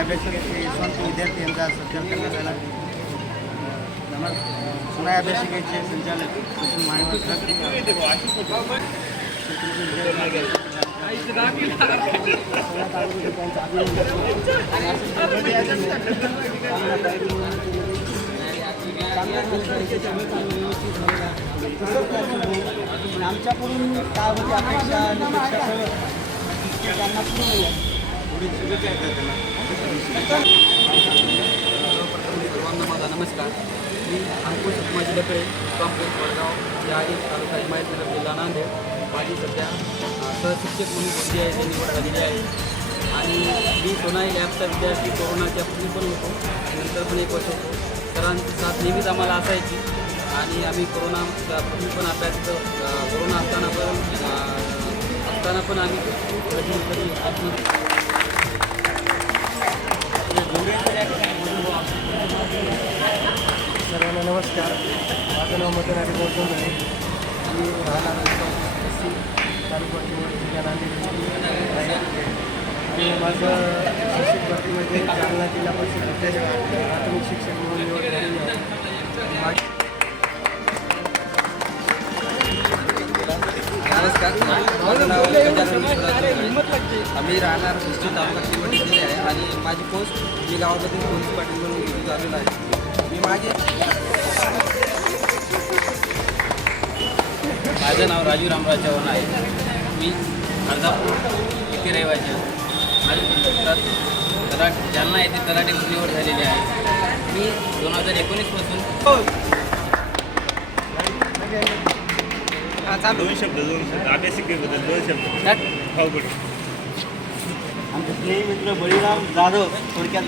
अभ्यासिकेचे यशवंत विद्यार्थी यांचा सत्कार करण्यात आला. सुनाय अभ्यासिकेचे संचालक सचिन आमच्याकडून काय होती अपेक्षा त्यांना पूर्ण सर्वांना माझा नमस्कार. मी अंकुश माझी लकडे कॉम्प्लेक्स वडगाव. या आधी तालुका हिमायतनगर जिल्हा नांदेड. माझी सध्या सहशिक्षक म्हणून कोणती आहे त्यांनी निवड झालेली आहे. आणि मी सोनाई लॅबचा विद्यार्थी कोरोनाच्या पूर्वी पण होतो. नंतर पण एक वर्ष होतो. सरांची साथ नेहमीच आम्हाला असायची. आणि आम्ही कोरोना पूर्वी पण अभ्यास कोरोना असताना पण असताना पण आम्ही कधी कधी नमस्कार. माझं नाव मदन गौतम आहे मी राहणार एस सी तालुका किंवा जिल्हा नांदेड आहे. आणि माझं शिक्षक भरतीमध्ये जालना जिल्हा परिषद विद्याशाळा प्राथमिक शिक्षक म्हणून निवड आहे. आम्ही राहणार पश्चिम तालुका किंमत जिल्हे आहे. आणि माझी पोस्ट मी गावामध्ये पोलीस पाटील म्हणून निवडून झालेलो आहे. मी माझे माझं नाव राजू रामराव चव्हाण आहे. मी अर्धापूर इथे रहिवासी आहे. आणि तर जालना येथे तराटे निवड झालेली आहे. मी दोन हजार एकोणीसपासून हा दोन शब्द दोन शब्द. अभ्यासिकेबद्दल दोन शब्द. आमचे स्नेही मित्र बळीराम जाधव थोडक्यात